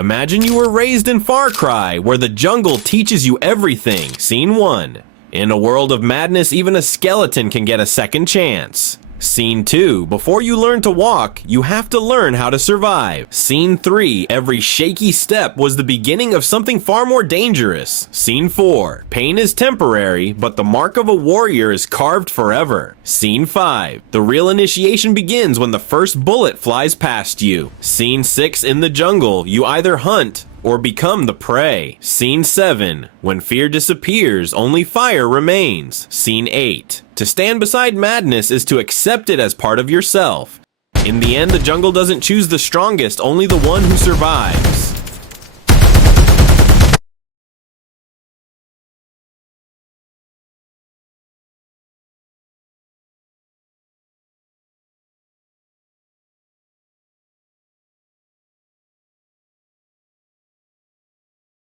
Imagine you were raised in Far Cry, where the jungle teaches you everything. Scene 1. In a world of madness, even a skeleton can get a second chance. Scene 2. Before you learn to walk, you have to learn how to survive. Scene 3. Every shaky step was the beginning of something far more dangerous. Scene 4. Pain is temporary, but the mark of a warrior is carved forever. Scene 5. The real initiation begins when the first bullet flies past you. Scene 6. In the jungle, you either hunt or become the prey. Scene 7. When fear disappears, only fire remains. Scene 8. To stand beside madness is to accept it as part of yourself. In the end, the jungle doesn't choose the strongest, only the one who survives.